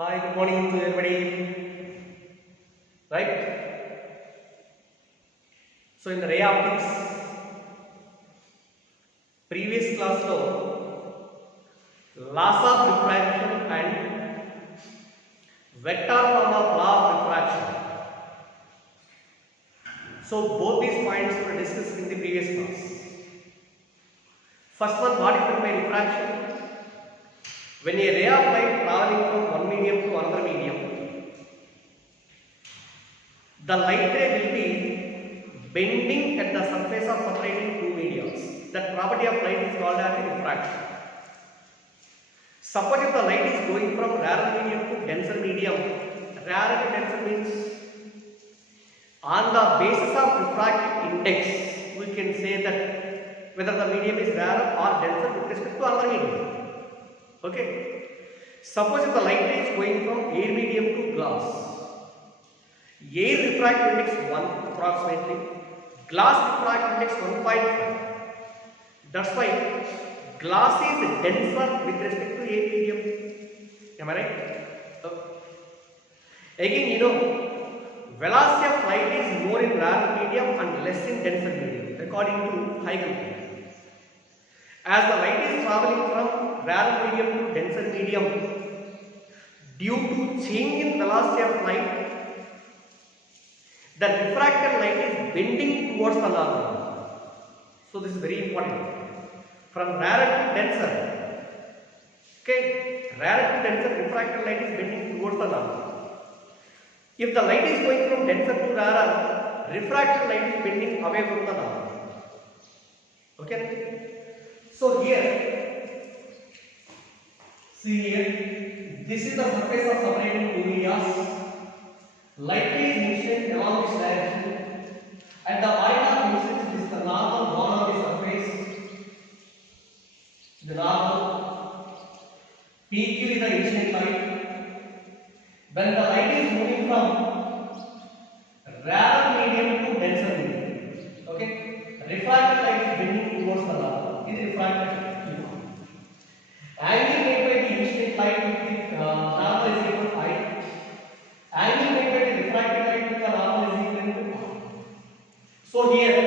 Hi, good morning to everybody. Right? So in the ray optics, previous class lo laws of refraction and vector form of law of refraction. So both these points were discussed in the previous class. First one, what is meant by refraction? When a ray of light traveling from one medium to another medium, the light ray will be bending at the surface of separating two mediums. That property of light is called as refraction. Suppose if the light is going from rarer medium to denser medium, rarer to denser means on the basis of refractive index, we can say that whether the medium is rarer or denser with respect to another medium. Okay. Suppose if the light ray is going from air medium to glass, air refractive index 1 approximately, glass refractive index 1.5. That's why glass is denser with respect to air medium. Am I right? Again, velocity of light is more in rarer medium and less in denser medium according to Huygens. As the light is traveling from rarer medium to denser medium, due to change in velocity of light, the refracted light is bending towards the normal. So this is very important. From rarer to denser, okay, rarer to denser, refracted light is bending towards the normal. If the light is going from denser to rarer, refracted light is bending away from the normal. Okay. So here, see here, this is the surface of separating two medias. Light is incident along this direction. At the point of incidence, this is the normal gone on the surface. The normal PQ is the incident light. When the light is moving from rarer medium to denser medium, okay, refracted light is bending towards the normal. It is refracted. Angle made by the incident light with the normal is equal to I. Angle made by the refracted light with the normal is equal to R. So here,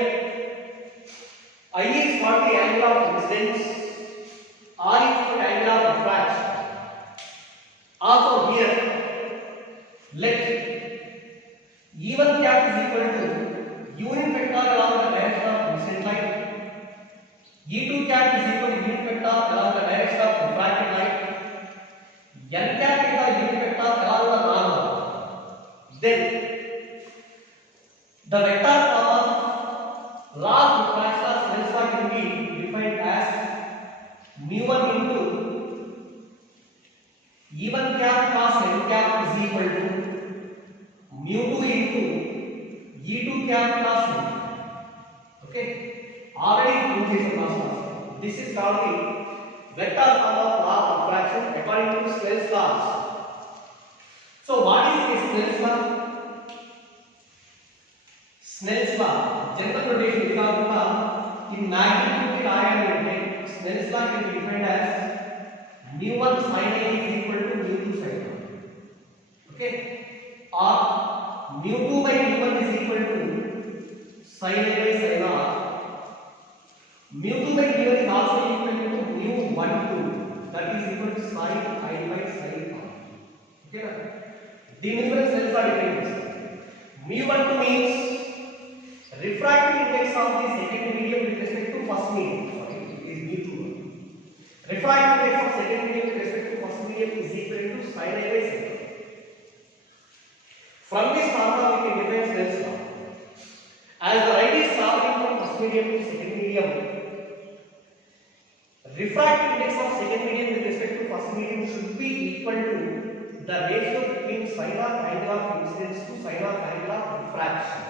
I is what the angle of incidence, R is the angle of refraction. Also here, let E1 cap is equal to unit vector along the direction of incident light. E2 cap is equal to unit vector along the direction of refracted light. N cap is the unit vector along the normal. Then the vector form of law of refraction of Snell's law can be defined as mu1 into E1 cap plus N cap is equal to mu2 into E2 cap plus N. Okay. Already proved this in last class. This is called the vector form of law of refraction according to Snell's laws. So what is this Snell's law? Snell's law, general notation because in magnitude diagram, Snell's law can be defined as mu1 sin A is equal to mu2 sin A. Okay? Or mu2 by mu1 is equal to sin A by sin R. Mu2 by mu1 is also equal to mu12, that is equal to sin I by sin R. Okay? The numerous cells are different. Mu12 means refractive index of the second medium with respect to first medium. Sorry, is mu2. Refractive index of second medium with respect to first medium is equal to sin I by sin R. From this formula we can define Snell's law. As the light is traveling from first medium to second medium, refractive index of second medium with respect to first medium should be equal to the ratio between sin of angle of incidence to sin of angle of refraction.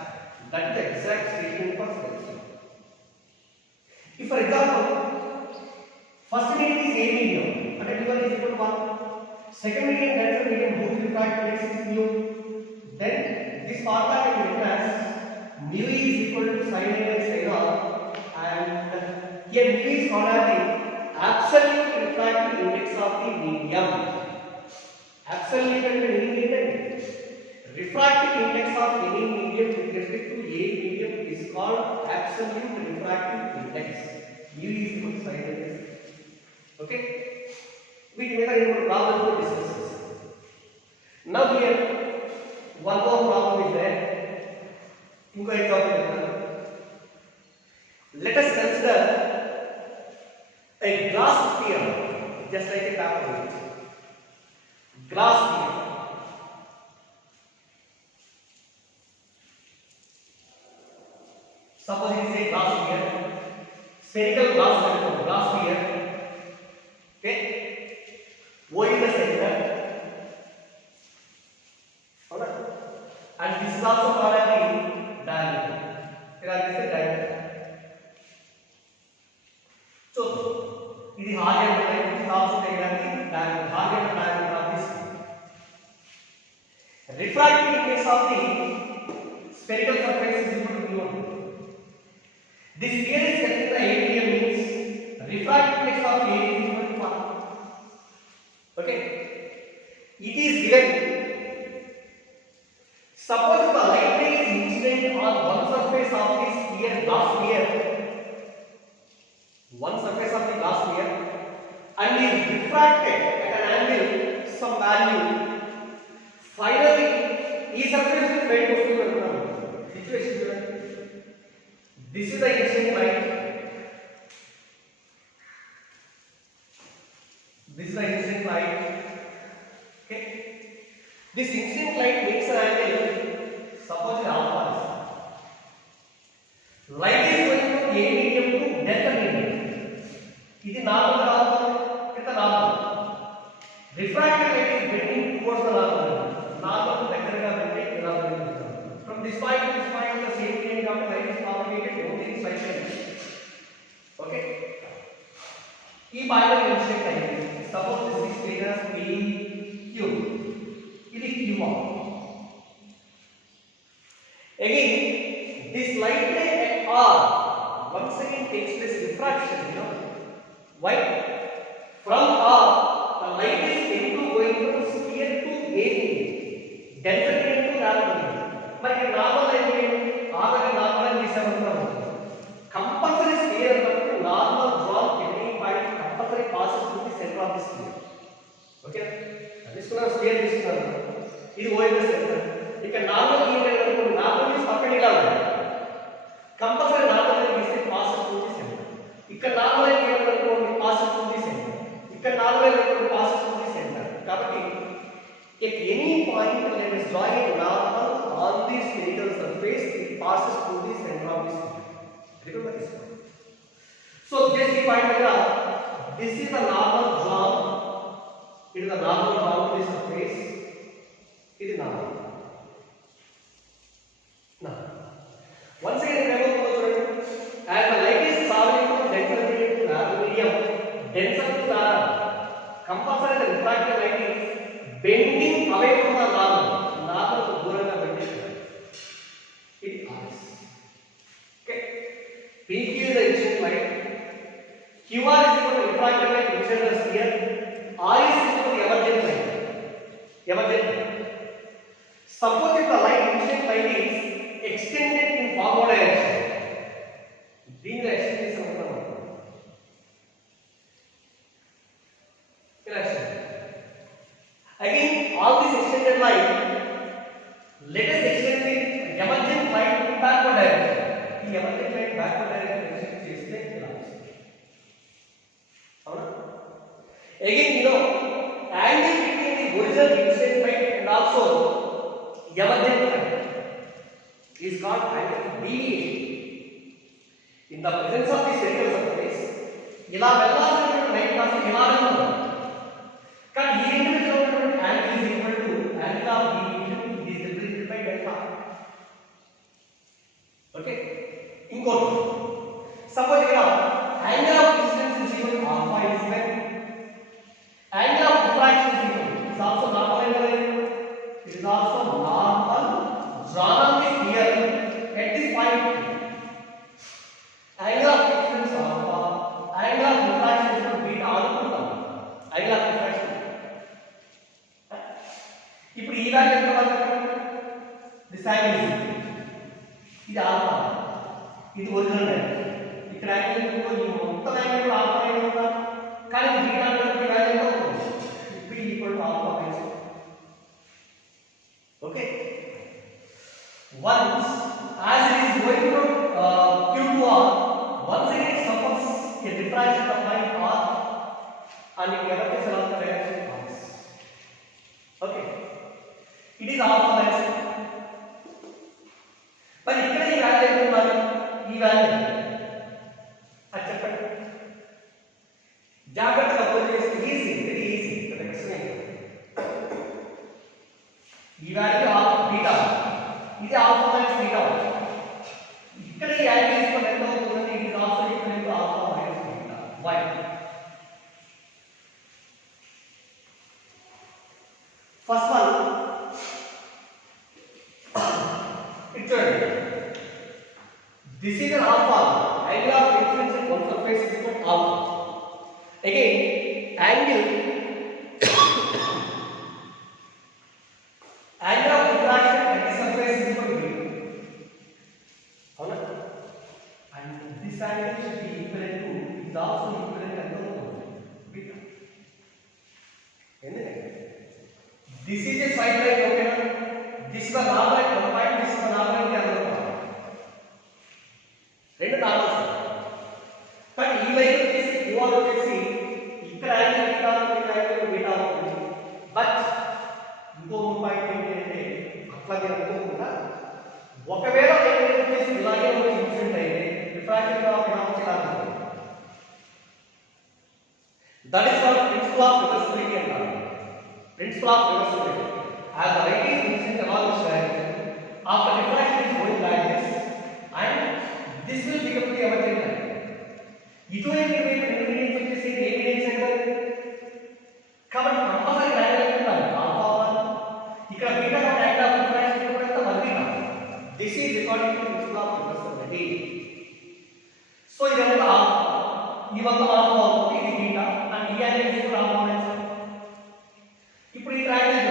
That is the exact statement for Snell's law. If for example, first medium is A medium and t1 is equal to 1, second medium denser medium whose refractive index is mu, then this formula can be written as mu is equal to sin A by sin R, and here mu is called as the absolute refractive index of the medium. Absolute called absolute refractive index. U is equal to sin index. Okay. We can make a problem to discuss this. Now here one more problem is there. Inko example. Let us consider a glass sphere, just like a paper. Glass sphere. Suppose it is a glass sphere, spherical glass sphere. Okay, O is the center, and this is also called as the diameter. Here this is the diameter. So, it is horizontal line, it is also taken as the diameter, horizontal diameter of this. Refractive index of the spherical surface is equal to mu1. This sphere is kept in the area means refractive index of A is equal to 1. Okay. It is given. Suppose the light ray is incident on one surface of the sphere, glass sphere, one surface of the glass sphere, and is refracted at an angle, some value. Finally, this surface is made to situation. This is the incident light. This is the incident light. Okay. This incident light makes an angle. Suppose it alpha is. Light is going from A medium to delta medium. It is normal alpha. It is normal. Refracted light is bending towards the normal. Normal vector का bending normal. From this point to this point, the same plane of light is propagated only in slightly. Okay. E by the incident light. Suppose this is taken as PQ. It is Q1. Again, this light ray at R once again takes place refraction. Why? From R, the light is tend to going from sphere to A medium, delta medium to narrow medium. But in normal light, R and normal line is compulsory sphere to normal drawn getting point compulsory passes through the center of the sphere. Okay? This one sphere, this one. This is O in the center. You can normal is perpendicular. Compulsory normal line passes through the center. You can normal line passes through the center. You can normal line passes through the center. At any point, let us draw a normal on the spherical surface. It passes through the center of the sphere. Remember this one. So just define this is the normal drawn. It is the normal drawn to the surface. It is normal. Now, once again remember, as the light is traveling from denser medium to narrow medium, denser to narrow, compulsory the refracted light is bending away from the normal. Normal to Duranga bending. It is RS. Okay. PQ is the incident light. QR is equal to refracted light incident of sphere. R is equal to emergent light. Emergent light. Suppose if the light incident light is extended in forward direction. Being the extent is again, all this extended light, let us extend the emergent light in backward direction. The emergent light backward direction is again, angle between the original incident light and also emergent light is called angle deviation. In the presence of the spherical surface, ila velocity light cost ila but here individual angle is equal to angle of deviation is represented by delta. Okay. Suppose here angle of incidence is equal to alpha is given. Angle of refraction is equal. It is also normal angle. It is also normal drawn on the sphere at this point. Angle of incidence alpha, angle of refraction is equal to beta output. Angle of refraction. ఇప్పుడు ఈ value ఎంత వస్తుంది? This angle is alpha. ఇది original angle. ఇక్కడ angle ఈ మొత్తం angle alpha angle ఉందా, కానీ బీటా యాంగిల్ వాల్యూ ఎంత అవుతుంది, b equal to alpha by c. Okay, once as it is going from q to r, once it suffers a diffraction of line r and it ever is along the direction comes. Okay, it is alpha by c. మరి ఇక్కడ ఈ value ఎంత ఉండాలి, ఈ value అది చెప్పండి. జాగ్రత్తగా observe చేస్తే ఈజీ, వెరీ ఈజీ. ఈ వాల్యూ బీటా, ఇది ఆల్ఫా మైనస్ బీటా. ఇక్కడ ఈ యాంగిల్ ఈక్వల్ ఎంత అవుతుందంటే it is also equal to alpha minus beta. Why? First one it చూడండి, this is an alpha, angle of incidence in one surface is equal to alpha. Again, angle of diffraction at the surface is equal to b. And this angle should be equivalent to, is also equivalent to beta. This is a side line, okay na? This is a normal line, one point, this is a normal line, the other one. రెండు normals. కానీ ఈ line వచ్చేసి over వచ్చేసి ఇక్కడ angle beta, ఇక్కడ angle beta అవుతుంది. But ఇంకో point ఏంటంటే అట్లా మీరు అనుకోకుండా ఒకవేళ యాంగిల్ వచ్చేసి ఇలాగే వచ్చి ఇన్సిడెంట్ అయితే రిఫ్రాక్షన్ ఆఫ్ ఎనామస్ ఇలా ఉంటుంది. That is called principle of reversibility అంటారు. Principle of reversibility. as the light is incident along this direction, after diffraction is going like this, and this will become the emergent line. ఇటువంటి evidence వచ్చేసి evidence అంటారు. కాబట్టి compulsory angle ఉండాలి alpha 1. ఇక్కడ beta ఒక angle of refraction కూడా ఎంత 1 beta. This is according to principle of reversibility. So ఇదంతా ఆల్ఫా, ఇవంతా ఆల్ఫా అవుతుంది, ఇది బీటా, అండ్ ఈ యాంగిల్ ఇస్ కూడా ఆల్ఫా మైనస్. ఇప్పుడు ఈ ట్రయాంగిల్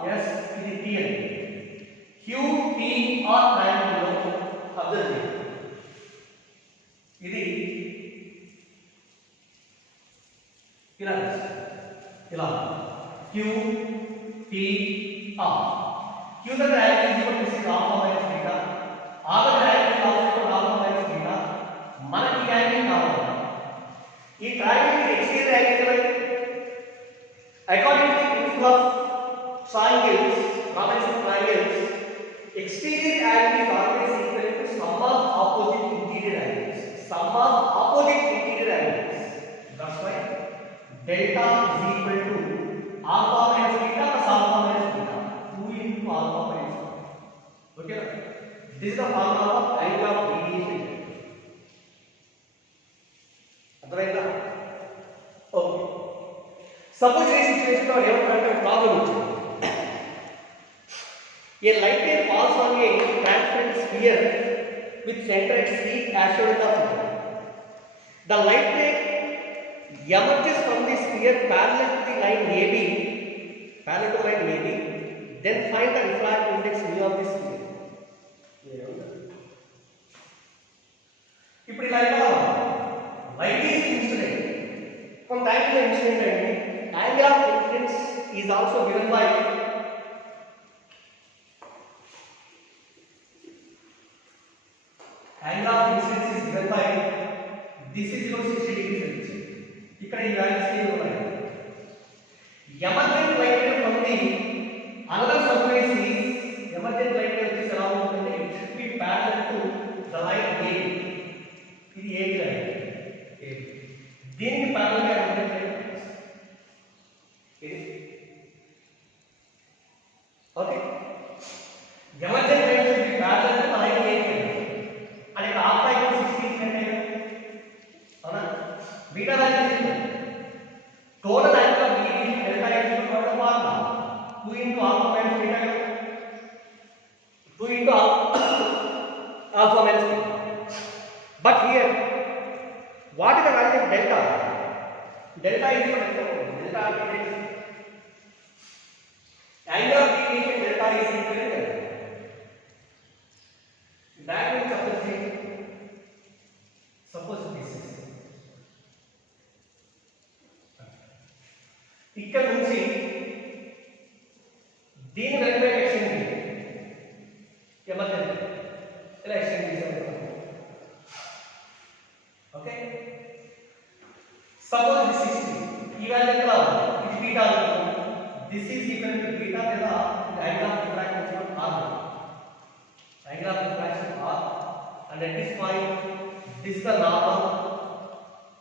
QRS ఇది TL. QPR ట్రయాంగిల్ లో అబ్జర్వ్ చేయండి, ఇది ఇలా ఇలా QPR. Q the triangle is equal to this alpha minus beta. R the triangle is also equal to alpha minus beta. మనకి ఈ యాంగిల్ కావాలి. ఈ triangle exterior angle according to the principle of triangles, Robinson triangles, exterior angle is always equal to sum of opposite interior angles. Sum of opposite interior angles. That's why delta is equal to alpha minus beta plus alpha minus beta. 2 into alpha minus beta. Okay? This is the formula of angle of deviation. అర్థమైందా? Okay. Suppose this situation or ever problem a light ray falls on a transparent sphere with center at C as shown in the figure. The light ray emerges from the sphere parallel to the line AB, then find the refractive index mu of the sphere. ఇప్పుడు ఇలా light is incident from the angle of incident and angle of incidence is also given by angle of incidence is given by this is equal to 60 degrees. ఇక్కడ ఈ values ఏవి ఉన్నాయి, emergent light ray from the another surface is emergent light ray వచ్చేసి ఎలా ఉంటుందంటే it should be parallel to the line AB. ఇది AB line, దీనికి parallel గా emergent light ఇది. Okay, emergent light should be parallel to the line AB. and ఇక్కడ alpha equal 60 అంటే అవునా, beta value is total angle of deviation delta is equal to what formula 2 into alpha minus beta, 2 into alpha minus beta. But here what is the value of delta? Delta is equal to delta is angle of deviation delta is equal to that means ఇక్కడ నుంచి దీని వెంటనే extend చేయండి. Emergency ఇలా extend చేసాము. Okay, suppose this 60 ఈ value ఎంత ఇది బీటా అవుతుంది. This is equal to beta లేదా angle of refraction r, angle of refraction r, and at this point this is the normal.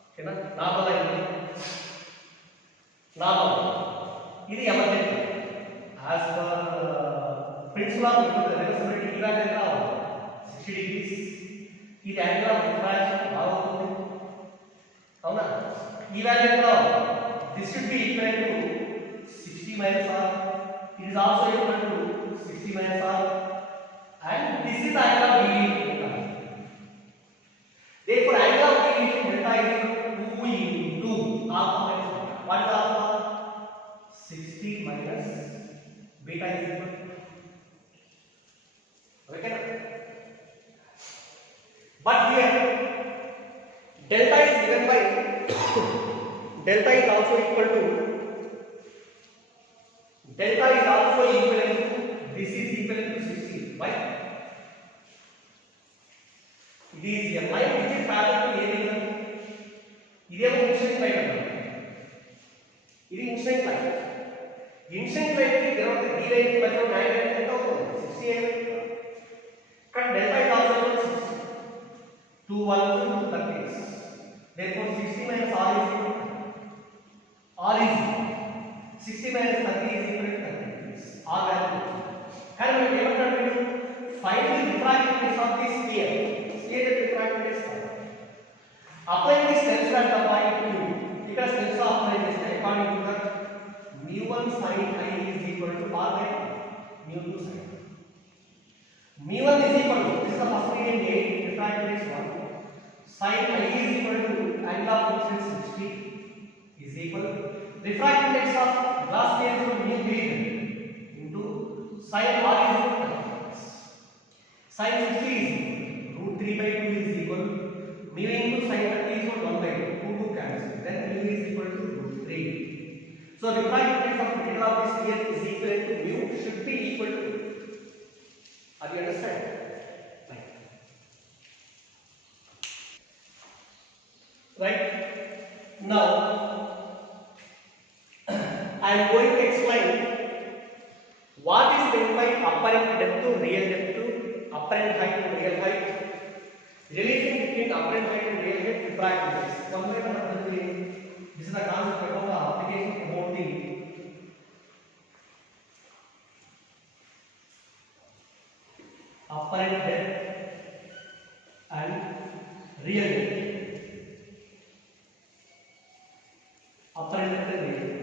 ఓకేనా, నార్మల్ అయింది. నార్మల్ ఇది emergency as per principle of reversibility. ఈ value ఎంత 60 degrees. ఇది angle of refraction r అవుతుంది. అవునా, ఈ వాల్యూ ఎంత this should be equal to 60 minus r. It is also equal to 60 minus r, and this is the angle of deviation. Therefore, angle of deviation delta is equal to 2 into alpha minus beta. What is alpha? 60 minus beta is equal to. Okay, but here delta is given by delta is also equal to this is equal to 60. Why? It is a line which is parallel to any other. ఇదేమో incident line అన్నమాట. ఇది incident line. Incident line కి తర్వాత D line కి మధ్య angle ఎంత అవుతుంది? 60 angle. కానీ delta is also 60. 2 1 2 30. Therefore 60 minus r is equal to r is 60 minus 30 is equal to 30. R value. And we have to find the refractive index of this sphere. Sphere the refractive index. Apply this Snell's law at the point Q. Because Snell's law apply this according to that mu1 sin I is equal to r by mu2 sin. Mu1 is equal to, this is the first degree A, refractive index 1. Sin I is equal to angle of incidence 60 is equal to refractive index of glass sphere is equal to mu 3 into sin r is equal to sin 60 is root 3 by 2 is equal to mu into sin 30 is equal to 1 by 2, 2 cancel, then mu is equal to root 3. So refractive index of middle of this sphere is equal to mu should be equal to, are you understand? Right? Now I am going to explain what is meant by apparent depth to real depth to apparent height to real height, relation between apparent height and real height, refractive index. One by one of the this is the concept about the application about the apparent depth and real depth. Apparent depth and real depth.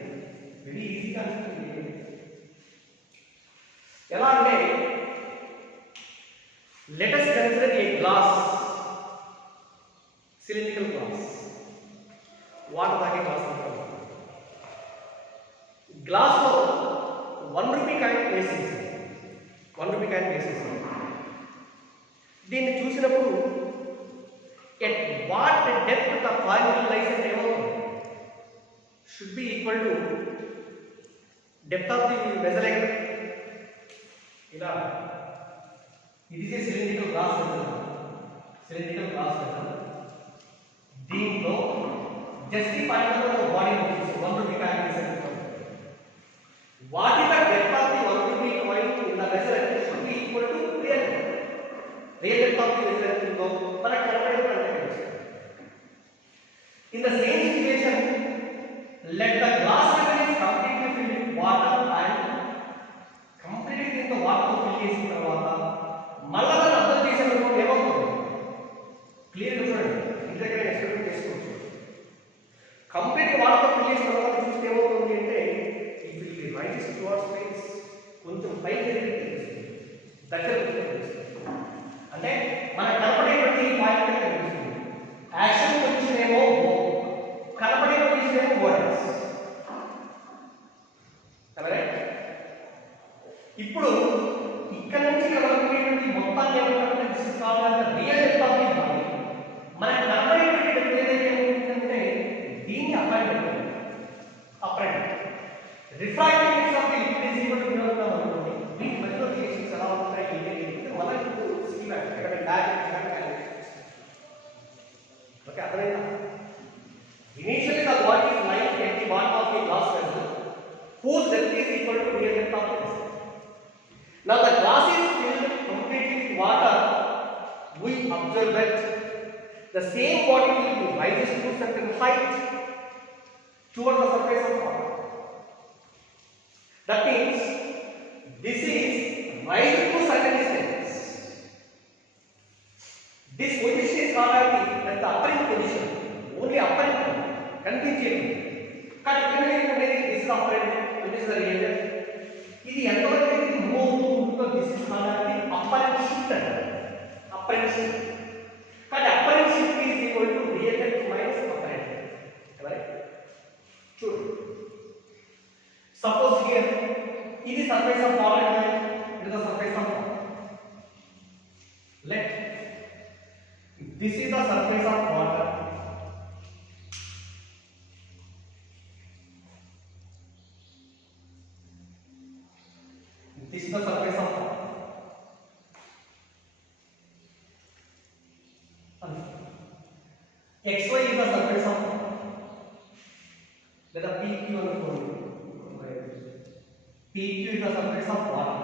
Very easy concept. ఎలా అంటే let us consider a glass, cylindrical glass. Water తాగే glass అనుకోండి. Glass లో 1 rupee coin వేసేసి 1 rupee coin వేసేసి దీన్ని చూసినప్పుడు at what depth the coin will rise అంటే ఏమవుతుంది? should be equal to depth of the vessel. ఇలా it is a cylindrical glass vessel. Cylindrical glass vessel. దీంట్లో just the point of the body which is 1 rupee coin is what is the depth of the 1 rupee coin in the vessel should be equal to real depth of the vessel మనకు కనపడేది. In the same situation, let the glass vessel is completely filled with water and completely దీంతో water fill చేసిన తర్వాత మళ్ళా దాన్ని అర్థం చేసినప్పుడు ఏమవుతుంది? క్లియర్ చూడండి, ఇంటి దగ్గర ఎక్స్పెరిమెంట్ చేసుకోవచ్చు. కంప్లీట్ వాటర్ ఫిల్ చేసిన తర్వాత చూస్తే ఏమవుతుంది అంటే it will be rise towards face, కొంచెం పైకి దగ్గర అంటే మన కనపడేటువంటి పాయింట్ కనిపిస్తుంది. యాక్షన్ పొజిషన్ ఏమో కనపడే పొజిషన్ ఏమో బోర్డర్స్. ఇప్పుడు ఇక్కడ నుంచి కనపడేటువంటి మొత్తాన్ని ఏమంటే this is called as the real depth of the body. మనకు కనపడేటువంటి డెప్త్ ఏదైతే ఉంటుందంటే దీన్ని అప్లై చేయాలి. Apply refractive index of the liquid is equal to zero అనుకోండి దీని మధ్యలో రిలేషన్స్ ఎలా ఉంటాయి ఏంటి మనం ఇప్పుడు స్కీమాటిక్ ఇక్కడ డయాగ్రమ్ క్యాలిక్యులేట్ ఓకే అర్థమైందా initially the body is lying at the bottom of the glass vessel whose depth is equal to real depth of the vessel. Now the glass is filled completely with water. We observe that the same body will rises to certain height towards the surface of water. That means this is rising to certain distance. This position is called as the apparent position. Only apparent కనిపించేది కానీ ఇక్కడ ఏంటంటే this is apparent which is the real depth. ఇది ఎంతవరకు ఇది move to this is called as apparent shift అంటారు apparent shift. కానీ apparent shift is equal to real depth minus apparent depth. Right? True. Suppose here it is surface of water, it is the surface of water. Let this is the surface of water. This is the surface of water. XY is the surface of water. Let the PQ అనుకోండి PQ is the surface of water.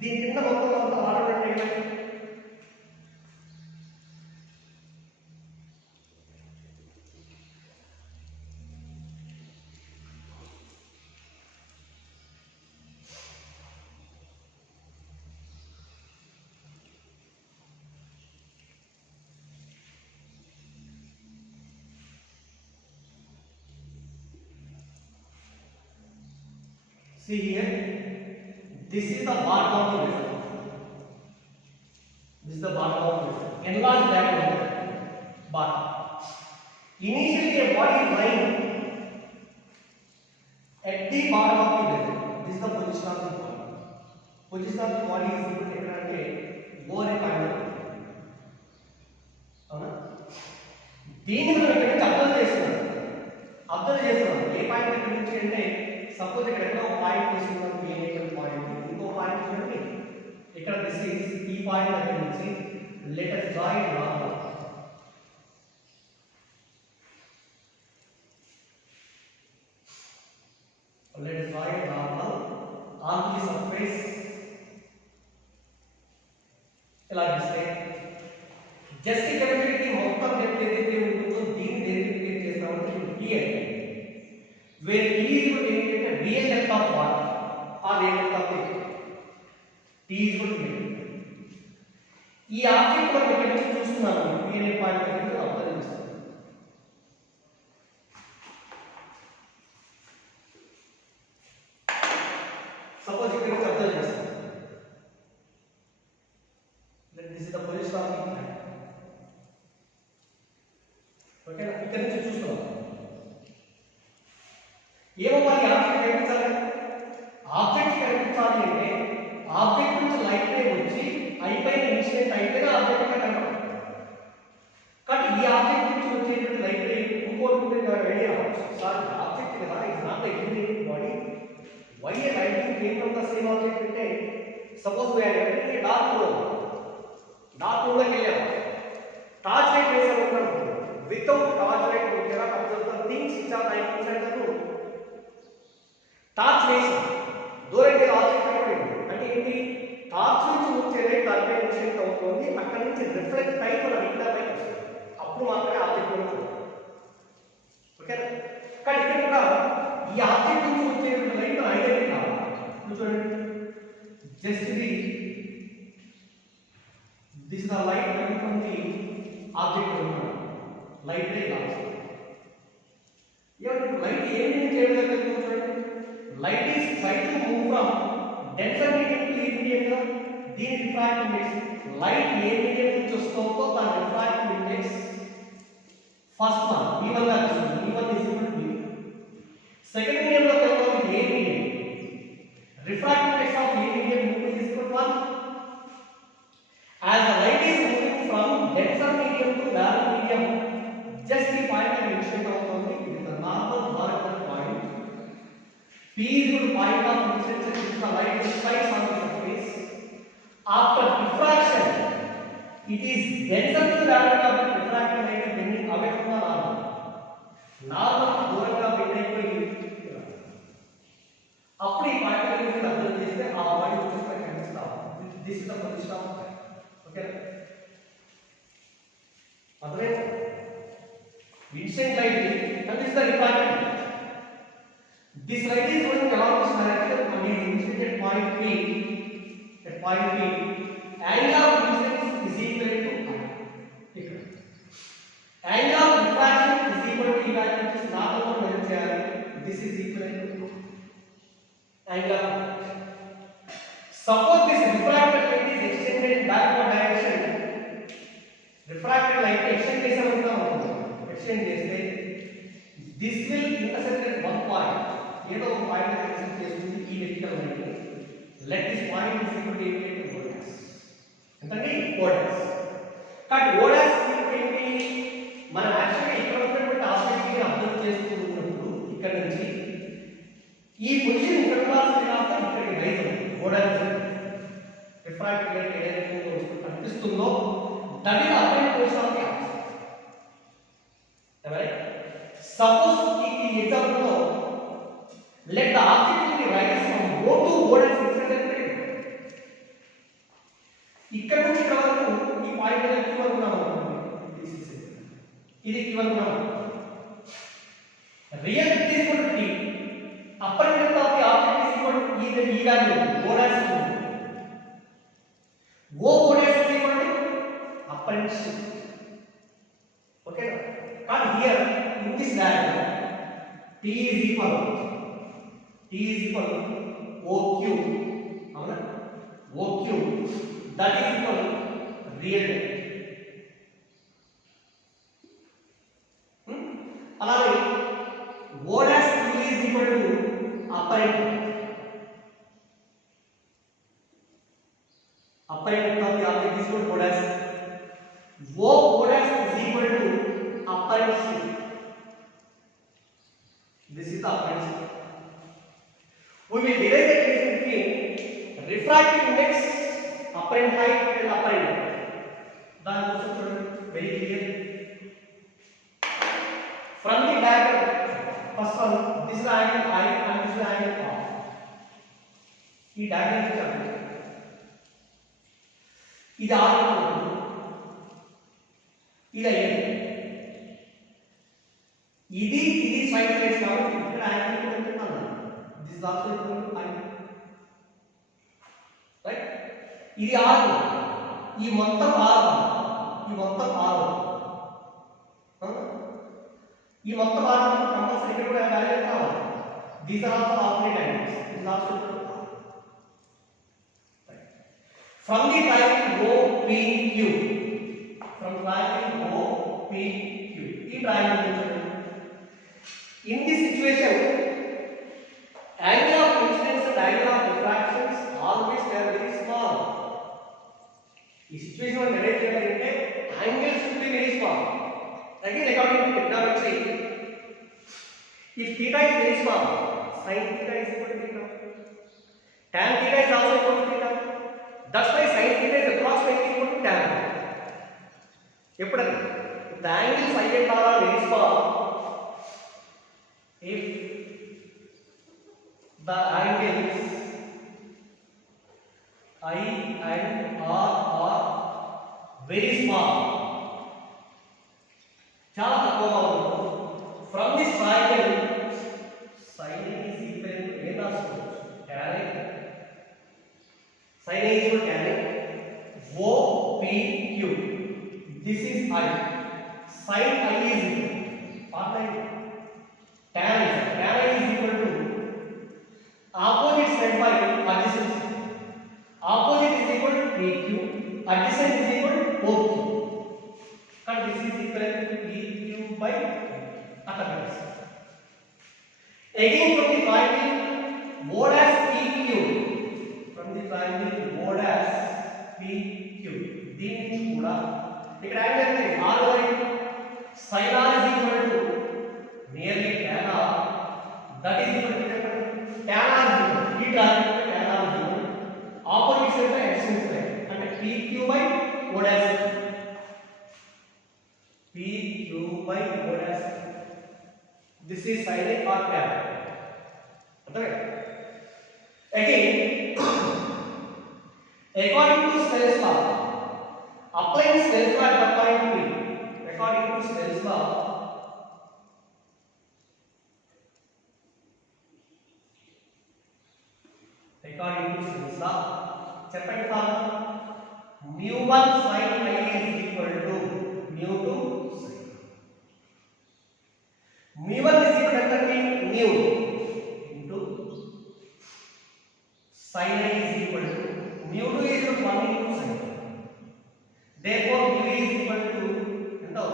దీని కింద మొత్తం అంతా water అంటే ఏంటి See here, this is the bottom of the vessel. This is the bottom of the vessel. Enlarged diagram. Bottom. Initially, a body is lying at the bottom of the vessel. This is the position of the body. Position of the body is equal to equal lower point. అవునా దీన్ని మనం ఇక్కడ నుంచి observe చేస్తున్నాం ఏ point ఇక్కడ నుంచి అంటే suppose ఇక్కడ ఎక్కడో పాయింట్ తీసుకున్నాం క్లినికల్ పాయింట్ ఇంకో పాయింట్ చూడండి ఇక్కడ దిస్ ఇస్ ఈ పాయింట్ దగ్గర నుంచి let us draw it normal. Let us draw it normal on the surface ఇలా గీస్తే జస్ట్ ఇక్కడ నుంచి మొత్తం డెప్త్ ఏదైతే ఉంటుందో దీన్ని డెరివేట్ చేస్తామంటే d అంటే where d is equal to real depth of water or real depth of liquid. T is equal to ఈ ఆబ్జెక్ట్ మనం ఇక్కడ నుంచి చూస్తున్నాము వేరే పాయింట్ దగ్గర అబ్జర్వ్ చేస్తాం సపోజ్ ఇక్కడ నుంచి అబ్జర్వ్ చేస్తాం this is the position of the point ఓకేనా ఇక్కడ నుంచి చూస్తున్నాం ఏమో మరి ఆబ్జెక్ట్ కనిపించాలి అంటే ఆబ్జెక్ట్ నుంచి లైట్ రే వచ్చి అయిపోయిన ఇన్సిడెంట్ అయిపోయిన ఆబ్జెక్ట్ కనపడాలి కానీ ఈ ఆబ్జెక్ట్ నుంచి వచ్చేటువంటి లైట్ రే ఇంకోటి ఐడియా సార్ ఆబ్జెక్ట్ కదా is not the unit body why a lighting came from the same object అంటే suppose we are entering a dark రూమ్లోకి వెళ్ళాం టార్చ్ లైట్ వేసాం without torch light you cannot observe the things which are like inside the room torch వేసి దూరంగా object కనపడింది అంటే ఏంటి torch నుంచి వచ్చే లైట్ దానిపై ఇన్సిడెంట్ అవుతుంది అక్కడ నుంచి రిఫ్లెక్ట్ అయి మన విండో పైకి వస్తుంది అప్పుడు మాత్రమే ఆబ్జెక్ట్ కూడా చూడాలి ఓకేనా కానీ ఇక్కడ కూడా ఈ ఆబ్జెక్ట్ నుంచి వచ్చేటువంటి లైట్ మన ఐడెంటిటీ కావాలి చూడండి just this is the light coming from the object light ray కావాలి ఏమంటే లైట్ ఏమి చేయడం చూడండి light is trying to move from denser medium to e medium దీని రిఫ్రాక్టివ్ ఇండెక్స్ లైట్ ఏ మీడియం నుంచి వస్తుందో దాని refractive index first one v1 గా తీసుకుందాం v1 is equal to v second medium లో తెలుసుకోవాలి ఏ medium refractive index of a medium is equal to 1 as the light is moving from denser medium to narrow medium just ఈ point ని incident అవుతుంది ఇది the normal horizontal point P is equal to point of incidence which the light strikes on the surface. After diffraction, it is denser to the diameter of the refracted light bending away from the normal. Normal దూరంగా bend అయిపోయి అప్పుడు ఈ point గురించి అర్థం చేస్తే ఆ point చూస్తే కనిపిస్తాం. This is the position of okay అదే incident light and this is the refracted light. This light is going along this direction and is incident at point P. At point P, angle of incidence is equal to ఇక్కడ angle of refraction is equal to ఈ value which is normal measure చేయాలి. This is equal to angle of refraction. Suppose this refracted light is extended in backward direction. Refracted light extend చేసామనుకుందాం. Extend చేస్తే this will intersect at one point. ఏదో ఒక point దగ్గర intersect చేస్తుంది ఈ vertical line. Let this point is equal to ఏమిటి o dash. ఎంతండి o dash. Cut o dash ఏంటి? మనం యాక్చువల్లీ ఇక్కడ ఉన్నటువంటి ఆబ్జెక్ట్ ని అబ్జర్వ్ చేస్తున్నప్పుడు ఇక్కడ నుంచి ఈ పొజిషన్ ఇక్కడ ఉండాల్సింది కాస్త ఇక్కడికి రైజ్ అవుతుంది. o dash రిఫ్రాక్టెడ్ లైట్ ఏదైతే కనిపిస్తుందో that is applied position of the object. Right? Suppose ఈ ఎగ్జాంపుల్ లో let the object be rise from o to o dash incident ఇక్కడ నుంచి ఇక్కడ వరకు ఈ పాయింట్ దగ్గర q అనుకున్నాము. ఇది q అనుకున్నాము. Real is equal to t. upper depth of the object is equal to ఈ value o dash o dash is equal to upper depth. okay but here in this diagram t is equal to OQ. అవునా? OQ that is equal to real depth. అలాగే O dash Q is equal to apparent depth of the object is equal to O dash. O dash is equal to apparent shift. This is the apparent shift. We will derive the relation between refractive index, apparent height and apparent depth. That is also very clear. From the diagram, first one, this is the angle I and this is the angle R. This diagram is coming. This is R. This is A. This side face now. This angle this is also equal to I. Right? ఇది R. ఈ మొత్తం R. ఈ మొత్తం R. ఈ మొత్తం R compulsory ఇక్కడ కూడా value కావాలి. These are also alternate angles. This is also equal to R. Right? From the triangle OPQ. From triangle OPQ. ఈ triangle in this situation angle of incidence and angle of refractions always they are very small. ఈ situation లో narrate చేయాలంటే angle should be very small. Again according to technology, if theta is very small, sin theta is equal to theta. Tan theta is also equal to theta. That's why sin theta is approximately equal to tan. ఎప్పుడది the angles I and R are very small, if the angles I and R are very small, చాలా తక్కువగా ఉంటుంది. From this triangle, sin is equal to a plus tan A. Sin A is equal to tan A. OPQ. This is I. Sin I is equal to tan I is equal to opposite side by adjacent side. Opposite is equal to PQ, adjacent is equal to OQ. And this is equal to PQ by attachment. Again from the triangle O dash PQ. From the triangle O dash PQ. దీని నుంచి కూడా ఇక్కడ ఏంటంటే R sin R is equal to nearly tan R. That is equal to tan r is equal heat transfer tan r is equal opposite side by adjacent side and pq by o dash pq by o dash. This is sin A or tan. Okay. Again, according to Snell's law, applying Snell's law at the point P, according to Snell's law, చెప్పండి formula mu1 sin I is equal to mu2 sin. mu1 is equal to mu into sin I is equal to mu2 is equal to 1 into sin. Therefore mu is equal to ento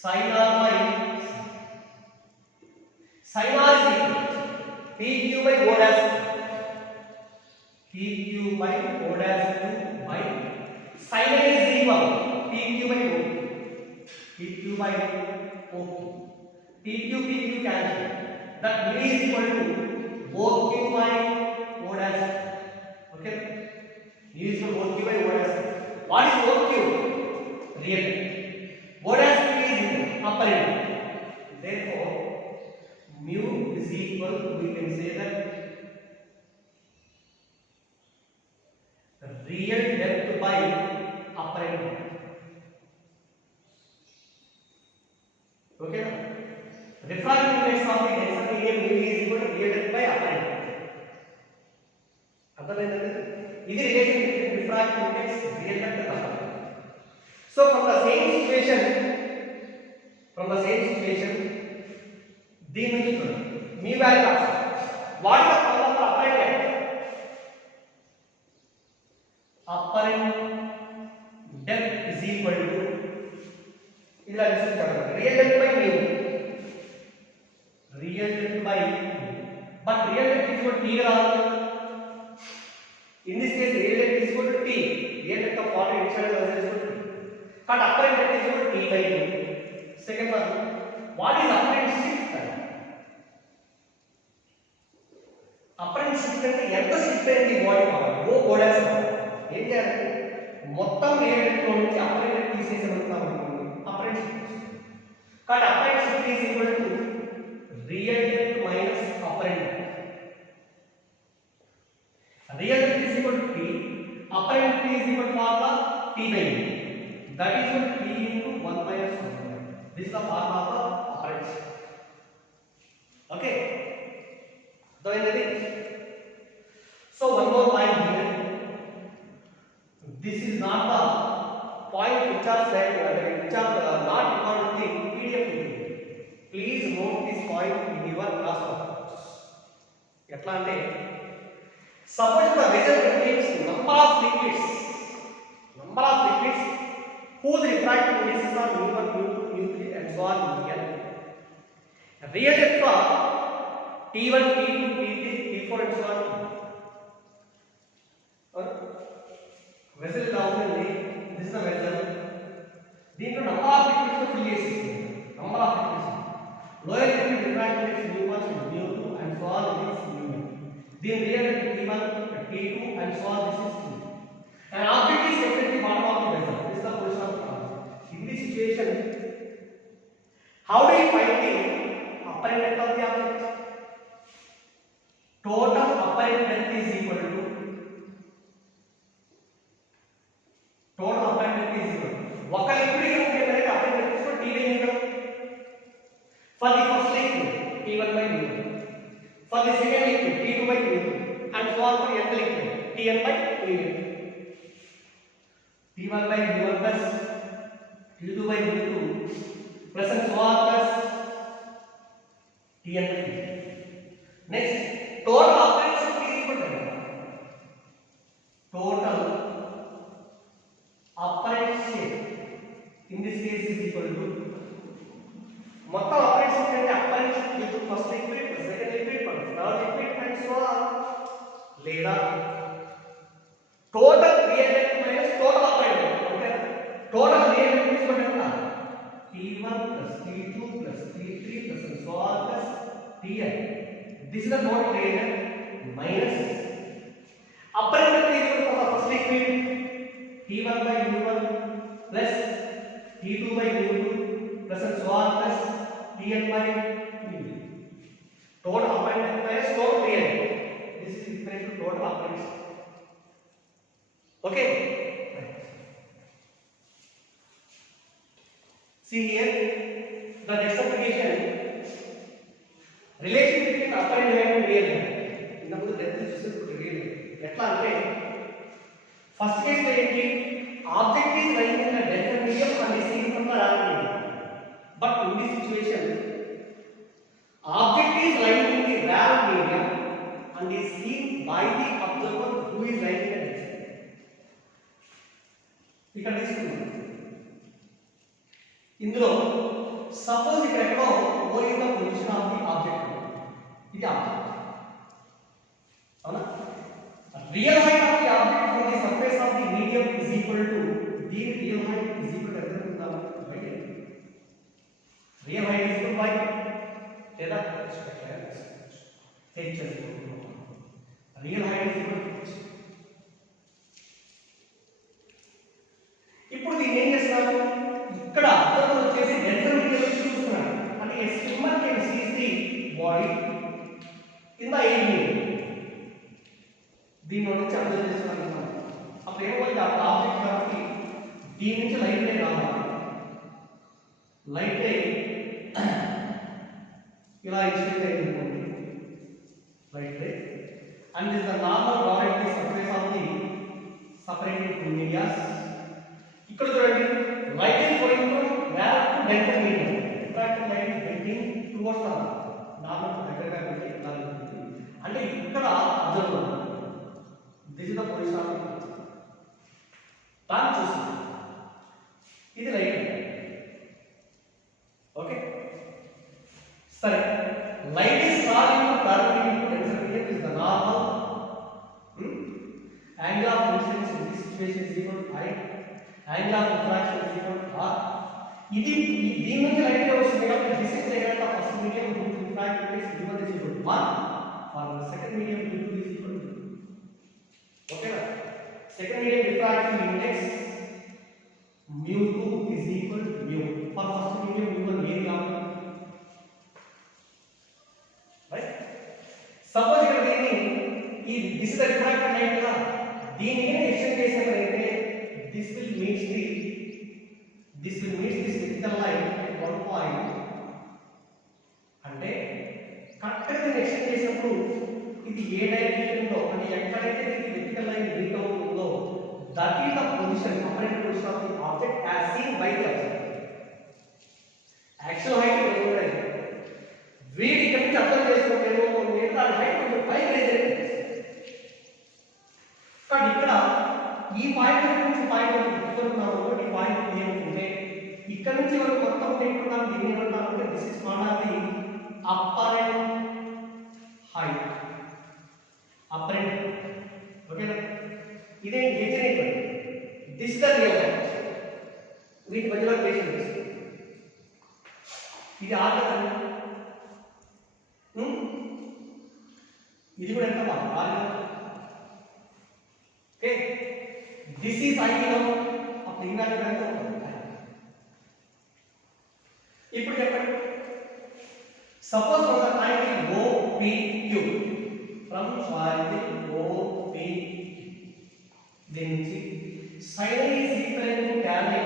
sin r by sin r is equal to pq by o dash pq by o dash 2 by sin A is equal pq by o pq by o pq cancel that mu is equal to both q by o dash. Okay, mu is equal both q by o dash. What is both q? Real. O dash is upper end. Therefore mu is equal, we can say that real depth by upper end. Okay, refractive index of the denser medium mu is equal to real depth by upper end. అర్థమైందండి, ఇది relation between refractive index real depth upper end. So from the same situation దీని నుంచి చూడండి మీ value what is the power of upper end? upper end depth is equal to ఇలా తీసుకుంటారు real depth by mu, real depth by but real depth is equal to t కదా. In this case real depth is equal to t, real depth of water inside the vessel is equal to t, but upper end depth is equal to t by 2. Second one, what is upper end shift? upper end shift అంటే ఎంత shift అయింది body power o dash ఏం చేయాలి, మొత్తం real depth లో నుంచి upper end తీసేసేమంటాం అనుకోండి అప్పర్ ఎండ్ షిఫ్ట్. కాబట్టి upper end shift is equal to real depth minus upper end. Real depth is equal to t, upper end is equal to formula t by u, that is equal to t into 1 minus 1. This is the formula of upper end shift. Okay, అర్థమైంది. So one more point here, this is not the point which are said which are not important in PDF. Please note this point in your class notes. ఎట్లా అంటే suppose the vessel contains number of liquids whose refractive indices are mu1 mu2 mu3 and so on mu n. Real depth are t1 t2 t3 t4 and so on. Vessel ఇలా ఉంటుంది, this is the vessel. దీంట్లో number of liquids fill చేసేస్తుంది, number of liquids lower liquid refractive index mu1 mu2 and so on this mu1. దీని real t1 t2 and so on this is t. And object is definitely bottom of the vessel. This is the position of the object. In this situation how do you find the upper end of the object? Total upper end length is equal to total upper end depth is equal ఒక liquid కి అనేది upper end depth is t by mu. For the first liquid t1 by mu, for the second liquid t2 by mu, and so on for nth liquid tn by mu. t1 by mu1 plus t2 by mu2 plus and so on plus tn by mu. Next, total upper end shift is equal to total upper end shift in this case is equal to మొత్తం upper end shift అంటే upper end shift due to first liquid plus second liquid plus third liquid and so on, లేదా total real depth minus total upper end. Okay, total real depth తీసుకోండి ఎంత, t1 plus t2 plus t3 plus so on plus tn. this is the node created minus apparent equal for the first liquid T1 by mu1 plus T2 by mu2 plus and so on plus Tn by mu. Total apparent minus total created. This is equal to total apparent. Okay. See here the next application relation between apparent and real. ఇంతకుముందు depth చూసేది real ఎట్లా అంటే first case లో ఏంటి object is lying in a denser medium and is seen from the rarer medium. But in this situation object is lying in the rarer medium and is seen by the observer who is lying in a denser. ఇక్కడ తీసుకుందాం ఇందులో suppose ఇక్కడ ఎక్కడో ఓ in the position of the object ఇది object అవునా real height of the object from the surface of the medium is equal to దీని real height is equal to ఎంత ఉండాలి real height is equal by లేదా h real height is equal to h. ఇప్పుడు దీన్ని ఏం చేస్తున్నారు ఇక్కడ observer వచ్చేసి డెన్సర్ మీడియం చూస్తున్నాడు అంటే a swimmer can see the body in the air medium. దీని నుంచి అబ్జర్వ్ చేస్తున్నాను అప్పుడు ఏమవుతుంది అప్పుడు ఆబ్జెక్ట్ కాబట్టి దీని నుంచి లైట్ రే రావాలి లైట్ రే ఇలా ఇన్సిడెంట్ అయింది light ray and this the normal direct surface of the separated two medias. ఇక్కడ చూడండి light is going from rare to denser medium. Refracted light is bending towards the normal దగ్గరగా పెట్టి ఇలా అంటే ఇక్కడ observe అవుతుంది. This is the position of the దాన్ని చూస్తాం ఇది లైట్ ఓకే సరే light is traveling from rare medium to denser medium is the normal angle of incidence in this situation is equal to I. Angle of refraction is equal to R. ఇది దీని నుంచి light వస్తుంది కాబట్టి this is the angle of first medium whose refractive index given is equal to 1 for the second medium u2 is equal to okay na second medium refractive index mu2 is equal to mu for first medium mu1 ఏది కావాలి right suppose ఇక్కడ దీన్ని ఈ this is the refracted light కదా దీన్ని extend చేసినట్లయితే this will meet this critical line at one point అంటే correct గా ఎక్స్టెండ్ చేసినప్పుడు ఇది ఏ డైరెక్షన్ లో అంటే ఎక్కడైతే ఇది క్రిటికల్ లైన్ మీట్ అవుతుందో that is the position apparent position of the object as seen by the observer actual height వేరే వీడి ఇక్కడ నుంచి అబ్జర్వ్ చేసుకుంటేమో మీరు దాని హైట్ కొంచెం పై రేంజ్ అయింది కానీ ఇక్కడ ఈ పాయింట్ నుంచి పాయింట్ తీసుకున్నాము ఈ పాయింట్ ఏమంటే ఇక్కడ నుంచి వరకు మొత్తం తీసుకున్నాము దీన్ని ఏమంటారంటే this is called as the apparent height apparent okay నా ఇదే definite this the real height వీటి మధ్యలో రిలేషన్ ఇది ఆర్ కదా ఇది కూడా ఎంత బాగా or okay this is I now అప్పుడు ఈ వాల్యూ ఎంత ఉంటుంది ఇప్పుడు చెప్పండి suppose from the point OPQ from point OPQ దీని నుంచి sin is equal to tan I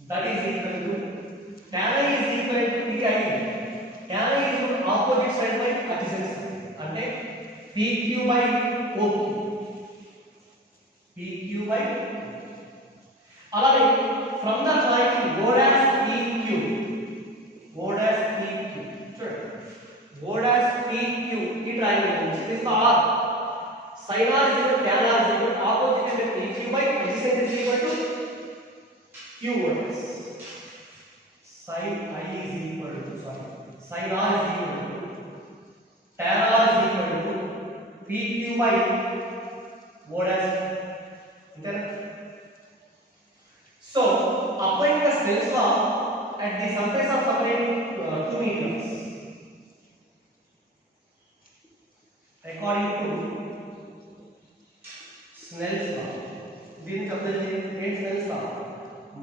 that is equal to tan I is equal to PI tan I is opposite side by adjacent side అంటే PQ by OQ PQ by అలాగే from the point O dash PQ చూడండి O dash PQ ఈ triangle నుంచి this is R sin R is equal to tan R is equal to opposite side PQ by adjacent is equal to Q dash sin I is equal to sin R is equal to tan R is equal to PQ by O dash so applying the Snell's law at the surface of separating two mediums according to Snell's law. దీని apply చేయండి. ఏంటి Snell's law?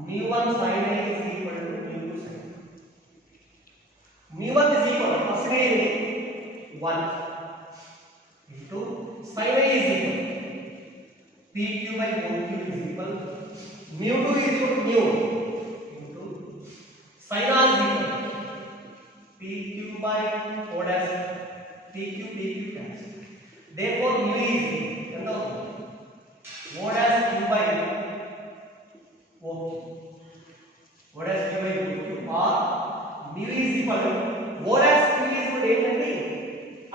mu1 sin A is equal to mu2 sin A. mu1 is equal to first name 1 into sin A is equal pq by OQ is equal mu2 is equal to mu into sin A is equal pq by O dash pq cancel. Therefore mu is equal O dash q by OQ. O dash q by OQ or mu is equal to O dash q is equal to ఏంటండి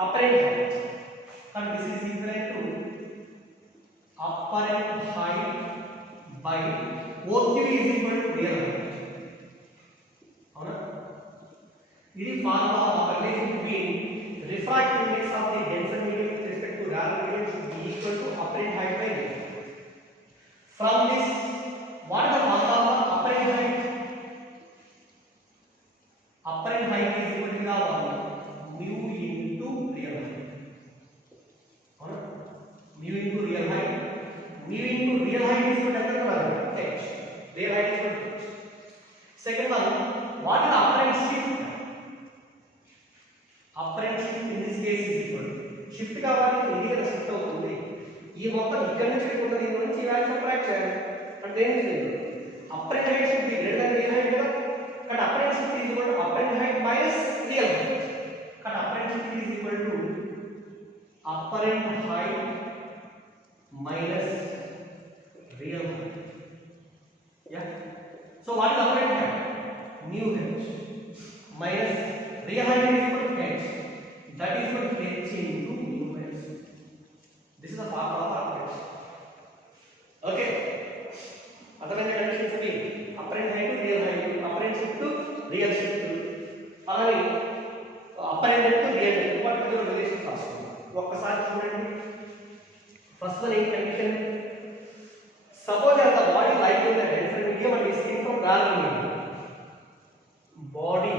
apparent height. And this is equal to apparent height by OQ is equal to real height. అవునా? ఇది formula of relation between refractive index of the denser medium with respect to rarer medium should be equal to apparent height by real height. From this, what is the formula of apparent height? Apparent height is equal to mu into real height. Right? Mu into real height. Mu into real height is equal to h. Real height is equal to h. Second one, what is apparent shift? Apparent shift in this case is equal to shift కావాలి ఇది కదా shift అవుతుంది. ఈ మొత్తం ఇక్కడ నుంచి ఇక్కడ దీని నుంచి ఈ వాల్యూ సబ్ట్రాక్ట్ చేయాలి. అంటే ఏం లేదు. Apparent height should be greater than real height కదా. But apparent shift is equal to apparent height minus real height. But apparent shift is equal to apparent height minus real height. Yeah. So what is apparent height? Mu h minus real height is equal to h. That is equal to h into mu h. This is the formula of apparent. Okay. అర్థమైన conditions ఇవి apparent height to real height, apparent shift to real shift. అలాగే apparent height to real height particular relations రాసుకుందాం. ఒక్కసారి చూడండి. First one ఏంటి condition? Suppose as the body lies in the denser medium and is seen from rarer medium. Body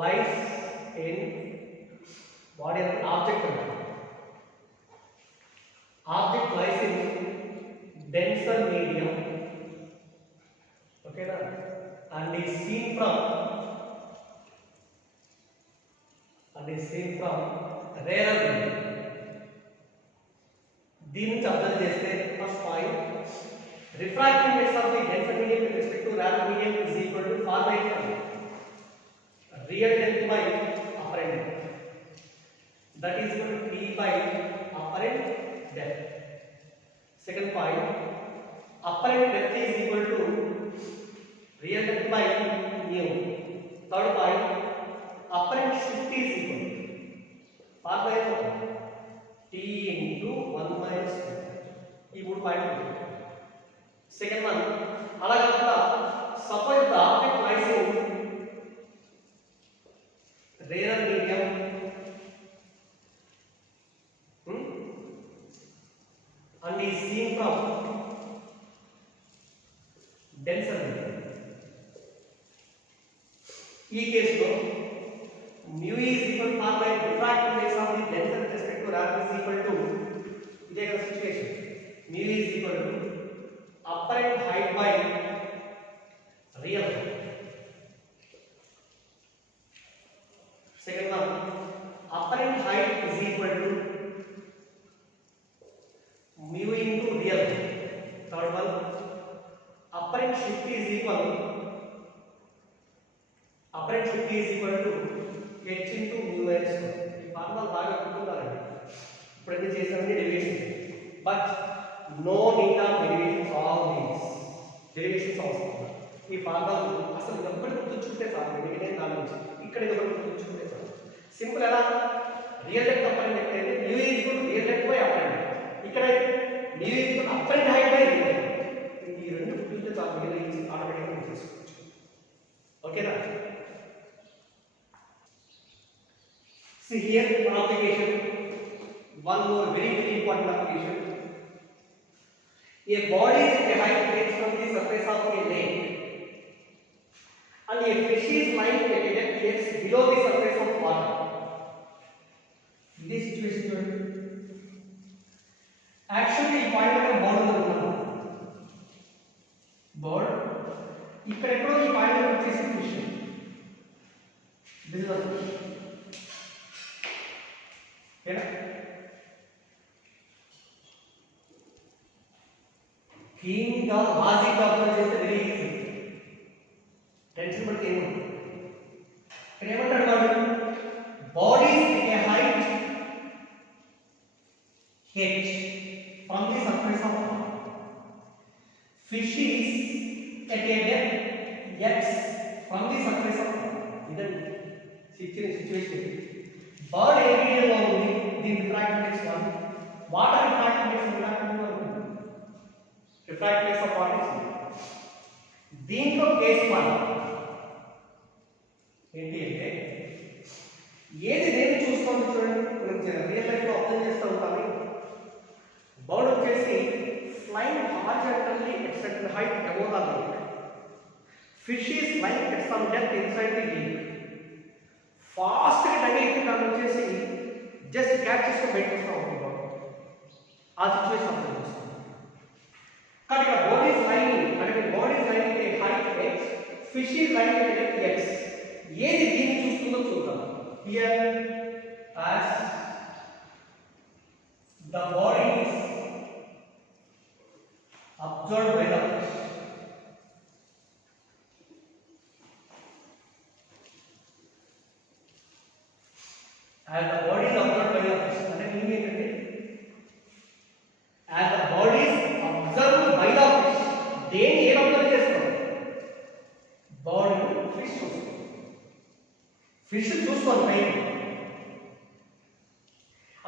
lies in body as an object. Object lies in denser medium. Okay na? And is seen from rarer medium. దీన్ని అర్థం చేస్తే first point refractive index of the denser medium with respect to rarer medium is equal to formula real depth by apparent depth. That is equal to P by apparent depth. Second point, apparent depth is equal to real depth by mu. Third point, apparent shift is equal to formula T into 1 minus 2. ఈ మూడు పాయింట్లు. Second one, అలాగే suppose the object lies in rarer medium and is seen from denser medium. ఈ కేసులో mu is equal to formula refractive index of the denser with respect to rarer is equal to ఇదే కదా situation. mu is equal to apparent height by real height. Second one, apparent height is equal to mu into real height. Third one, apparent shift is equal to h into mu minus 1. ఈ formula బాగా గుర్తుండాలండి. ఇప్పుడు అన్ని చేసామని derivations, but no need of derivations all these derivations అవసరం. ఈ formula అసలు ఎప్పుడు గుర్తుంచుకుంటే చాలు. ఎందుకంటే దాని నుంచి ఇక్కడ ఎప్పుడు గుర్తుంచుకుంటే చాలు. సింపుల్ ఎలా రియల్ డెప్త్ అప్పరెంట్ డెప్త్ అయితే mu is equal to real depth by apparent depth. ఇక్కడ mu is equal to apparent height by real height. ఈ రెండు గుర్తుంటే చాలు. మీరు ఇది ఆటోమేటిక్గా చేసుకోవచ్చు. ఓకేనా? See here one application, one more very important application. A body at a height takes from the surface of a lake and a fish is lying at a depth below the surface of water. In this situation, ఓకేనా? keen గా logic గా observe చేస్తే very easy. Tension పడితే ఏముంది? ఇక్కడ ఏమంటాడు వాడు? Bodies with a height h from the surface of water. Fishes at a depth x from the surface of water. ఇదండి సిచ్యువేషన్. బర్డ్ ఏ మీడియంలో ఉంది, దీని refractive index 1, water refractive index refractive index of water is 1. దీంట్లో case 1 ఏంటి అంటే ఏది నేను చూస్తాను చూడండి, మనం రియల్ లైఫ్ లో అర్థం చేస్తూ ఉంటాము. బర్డ్ వచ్చేసి flying horizontally at certain height above the lake. Fish is flying at some depth inside the lake. Fast గా డైవ్ దాన్ని వచ్చేసి జస్ట్ క్యాచ్ చేసుకొని బయటకు వస్తూ ఉంటుంది. ఆ సిచ్యువేషన్ అర్థం చేస్తాం. కానీ ఇక్కడ బర్డ్ ఈస్ ఫ్లైయింగ్ అంటే bird is flying at a height x, fish is flying at a depth x. ఏది దీన్ని చూస్తుందో చూద్దాం. Here as the body is observed by the fish. As the body is observed by the fish, అంటే meaning ఏంటంటే as the body is observed by the fish, దేన్ని ఏం observe చేస్తాం? Body fish చూస్తాం. Fish చూస్తాం పైన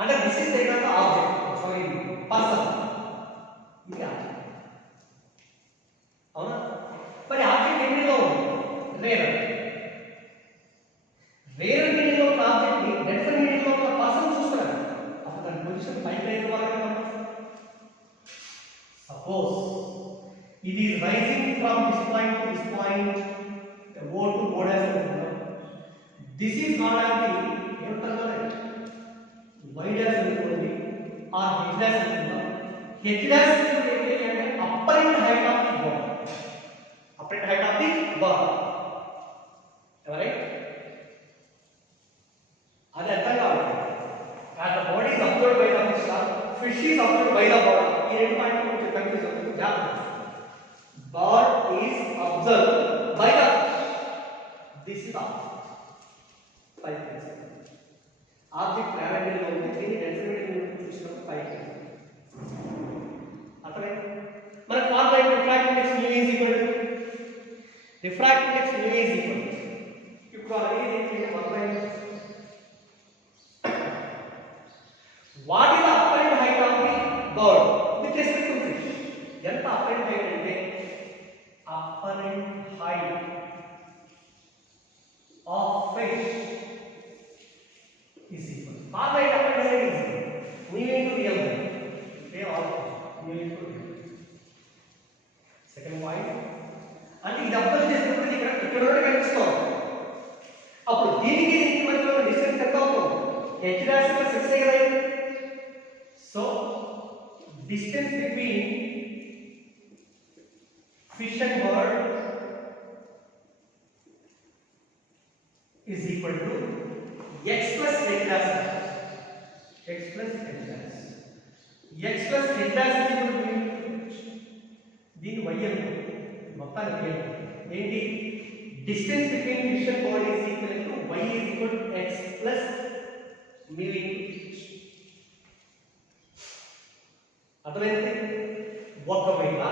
అంటే దిస్ ఇస్ ఏకంగా ఆబ్జెక్ట్, సారీ పర్సన్. ఇది ఆబ్జెక్ట్ అవునా? మరి ఆబ్జెక్ట్ ఎన్నిలో ఉంది? రేర్. రేర్ మీనింగ్ ఒక ఆబ్జెక్ట్ ని డెఫినెట్ మీనింగ్ లో ఒక పర్సన్ చూస్తున్నాడు. అప్పుడు దాని పొజిషన్ పైకి రైజ్ అవ్వాలి. Suppose it is rising from this point to this point, O to O dash అనుకుందాం. This is not actually ఏమంటారు y dash అనుకోండి or h dash అనుకుందాం. h dash ఏంటి అంటే apparent height of the bird. Apparent height of the bird. Right? అది అర్థం కావాలి. as the body is observed by the fish is observed by the bird. ఈ రెండు పాయింట్లు కొంచెం కన్ఫ్యూజ్ అవుతుంది. జాగ్రత్త. Bird is observed by the fish. This is object. Object travel లో ఉంది, దీన్ని డెన్సిటీ చూసినప్పుడు పైకి అర్థమైంది. మనకు formula refractive index mu is equal to refractive index mu is equal to ఇప్పుడు అలాగే ఏంటంటే 1/, what is the apparent height of the bird with respect to fish? ఎంత అప్పరెంట్ హైట్ అంటే apparent height of fish is equal. Apparent height is equal mu into real height. Okay, all mu into real. Second point. అంటే ఇది observe చేసినప్పుడు ఇక్కడ నుండి కనిపిస్తుంది. అప్పుడు దీనికి మధ్యలో డిస్టెన్స్ ఎంత అవుతుంది? h dash plus x కదా. So distance between fish and bird is equal to x plus h dash. X plus h dash. X plus h dash is equal to దీని y అనుకో మొత్తానికి ఏంటి? Distance between fish and bird is equal to y is equal to x plus mu into h. అర్థమైంది? ఒకవేళ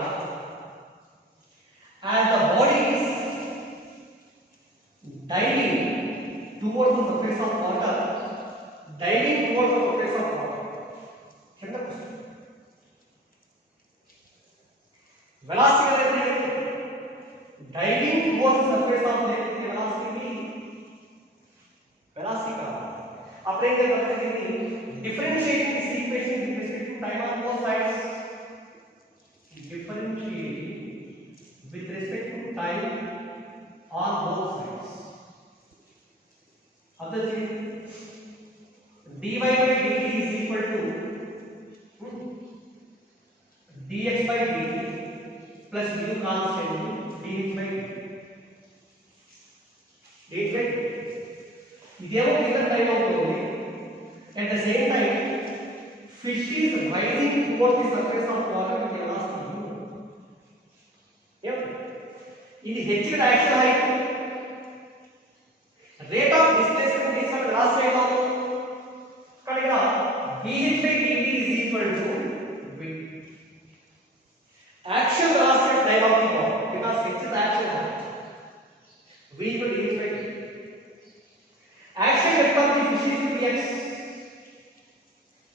as the body is diving towards the surface of water, diving towards the surface of water, కింద వస్తుంది. velocity అనేది diving towards the surface of the velocity కాదు. అప్పుడు ఏం చేయాలి? differentiating this equation with respect to time on both sides. differentiating with respect to time on both sides. Other thing, dy by dt is equal to dx by dt plus mu constant dx by dx by ఇదేమో కింద time అవుతుంది. at the same time of the surface of water with velocity u. Yep. ఇది h కి actual height, rate of displacement తీసుకొని velocity ఏమవుతుంది ఇక్కడ dh by dt is equal to v. Actual velocity of dive of the ball because h is the actual height. v equal to dh by dt. Action vector of the fish is vx.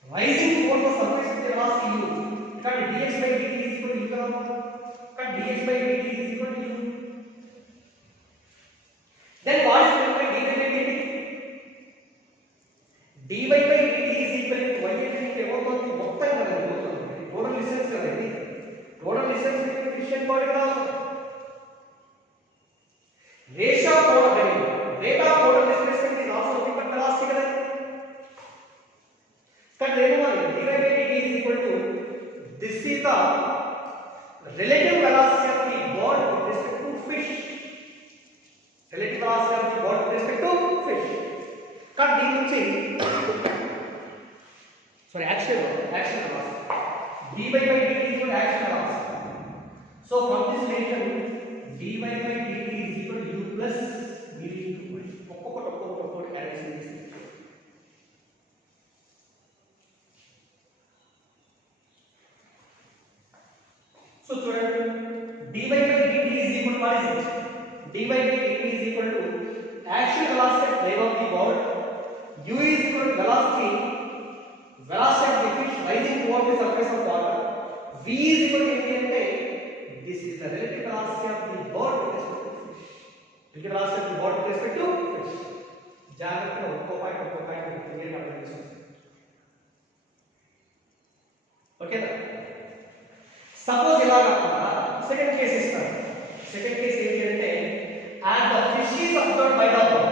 Rising toward the surface with the velocity u. Cut dx by dt is equal to u. Cut dx by dt is equal to u. Then what is meant by dy by dt? dy by dt is equal to y by dt. ఏమవుతుంది మొత్తం కదా total distance కదా ఇది. Total distance efficient body కదా. Ratio of total rate of total displacement is also nothing but velocity kada. Cut dy by dt is equal to this is the relative velocity of the ball with respect to fish. Relative velocity of the ball with respect to fish. Cut d nunchi sorry action velocity. dy by dt is equal to action velocity. So from this relation dy by dt is equal to u plus v into y. ఒక్కొక్కటి calculation చేసి so చూడండి dy by dt is equal to what is it? dy by dt is equal to actual velocity of dive of the ball. U is equal to velocity of the fish rising toward the surface of water. V is equal to ante this is the relative velocity of the ball with respect to fish. Relative velocity of the ball with respect to fish. జాగ్రత్తగా ఒక్కో point clear గా అర్థం చేసుకోండి. ఓకేనా? Suppose ఇలా కాకుండా second case ఇస్తాను. Second case ఏంటి అంటే and the fish is observed by the ball.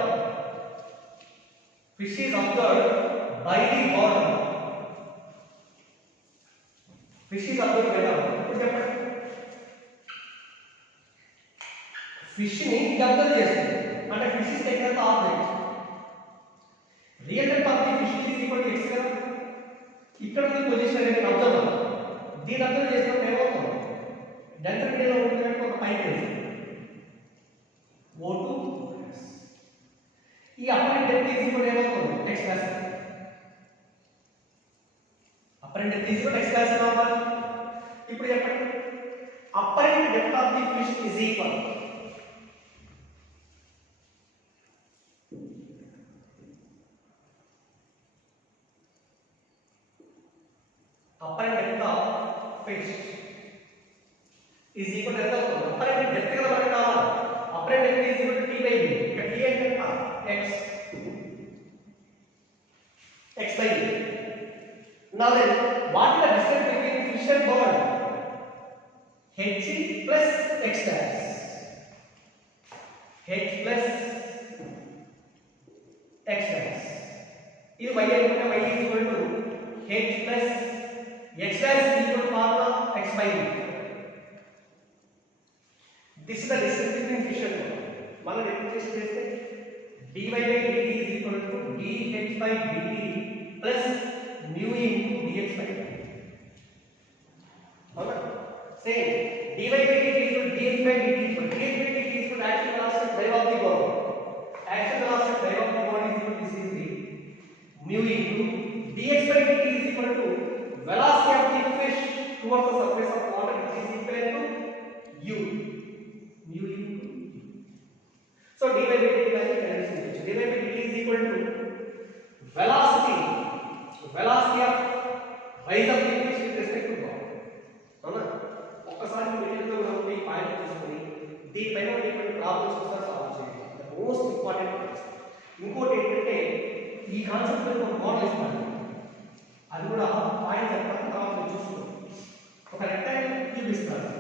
Fish is observed by the ball. Fish is observed by the ball. ఇప్పుడు చెప్పండి. ఫిష్ ని అబ్జర్వ్ చేస్తుంది అంటే fish is taking the object. Real length of the fish is equal to x కదా. ఇక్కడ ఉంది position అనేది observer. దీని అబ్జర్వ్ చేసినప్పుడు ఏమవుతుంది? డెన్సిటీ ఏదో ఉంటుందంటే ఒక పైకి వెళ్తుంది. O2 ఈ అపరెంట్ డెప్త్ ఈజ్ ఈక్వల్ ఏమవుతుంది? x plus. Apparent depth is equal x plus అవ్వాలి. ఇప్పుడు చెప్పండి apparent depth of the fish is equal apparent depth of fish is equal to apparent depth కదా మనకు కావాలి. apparent depth is equal to t by v. ఇక్కడ t అంటే x by v. Now then what is the distance between fish and bird? h plus x dash. h plus x dash. ఇది y అనుకుంటే y is equal to h plus x dash is equal to formula x by v. This is the distance between fish and bird. మనం replace చేస్తే dy by dt is equal to dh by dt plus mu into dx by dt. అవునా? Same dy by dt is equal to dh by dt is equal to dh by dt is equal to actual velocity of dive of the ball. Actual velocity of dive of the ball is equal to this is the mu into dx by dt is equal to velocity of the fish towards the surface of water which is equal to u. Mu into so dy by dt value calculation. dy by dt is equal to velocity of rise of the fish with respect to water. అవునా? ఒక్కసారి వీడియోలో కూడా ఈ point తీసుకొని దీనిపైన ఉన్నటువంటి problems ఒకసారి solve చేయండి. The most important concept. ఇంకోటి ఏంటంటే ఈ కాన్సెప్ట్ లో ఒక మోడల్ ఇస్తాను. అది కూడా పాయింట్ చెప్పడం తర్వాత మీరు చూసుకోండి. ఒక రెక్టాంగిల్ చూపిస్తాను.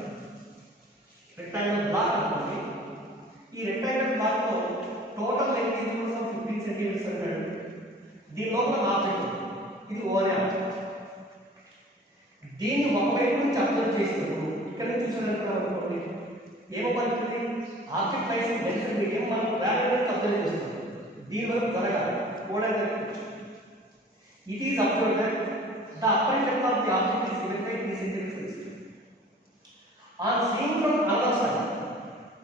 రెక్టాంగిల్ బ్లాక్ అనుకోండి. ఈ రెక్టాంగిల్ బ్లాక్ లో total length is equal to 15 centimetres అన్నాడు. దీని లోపల ఆబ్జెక్ట్ ఇది ఓనే ఆబ్జెక్ట్. దీన్ని ఒకవైపు నుంచి అబ్జర్వ్ చేసినప్పుడు ఇక్కడ నుంచి చూసారనుకోండి ఏమవుతుంది? ఆబ్జెక్ట్ లైస్ డెన్సిటీ మీడియం మనం ర్యాపిడ్ నుంచి అబ్జర్వ్ చేస్తాం. దీని వరకు జరగాలి. It is observed that the apparent depth of the object is given by 3 centimeters. On seeing from other side,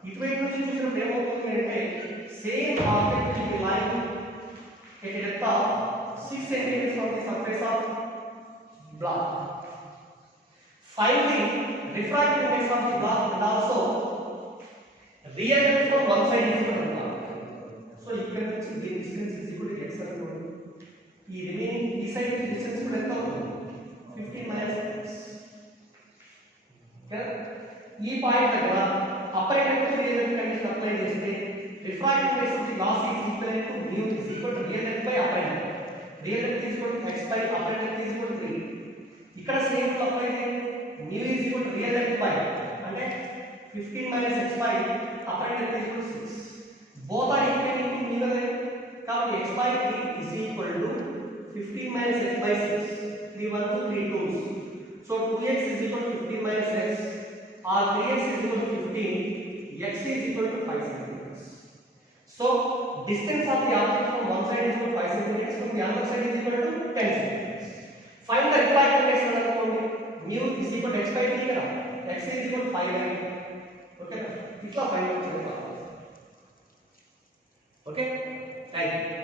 ఇటువైపు నుంచి చూసినప్పుడు ఏమవుతుంది అంటే same object will be lying at a depth of 6 centimeters from the surface of block. Find the refractive index of the block and also real length from one side is equal to block. So ఇక్కడ నుంచి the distance is equal to x అనుకోండి. ఈ remaining ఈ side distance కూడా ఎంత అవుతుంది 15 minus x. Okay ఈ point దగ్గర upper inductor real length condition apply చేస్తే refractive index of the glass is equal to mu is equal to real length by upper length. Real length is equal to x by upper length is equal to 3. ఇక్కడ same apply చేయండి mu is equal to real length by అంటే 15 minus x by upper length is equal to 6. Both are equal to mu కదా కాబట్టి x by 3 is equal to 15 minus x by 6. 3 1 2 3 2s. So 2x is equal to 15 minus x or 3x is equal to 15. X is equal to 5 centimeters. So distance of the object from one side is equal to 5 centimeters, from the other side is equal to 10 centimeters. Find the refractive index అనుకోండి mu is equal to x by 3 కదా x is equal to 5 by 3. Okay ఇట్లా find out చేయాలి. Okay thank you.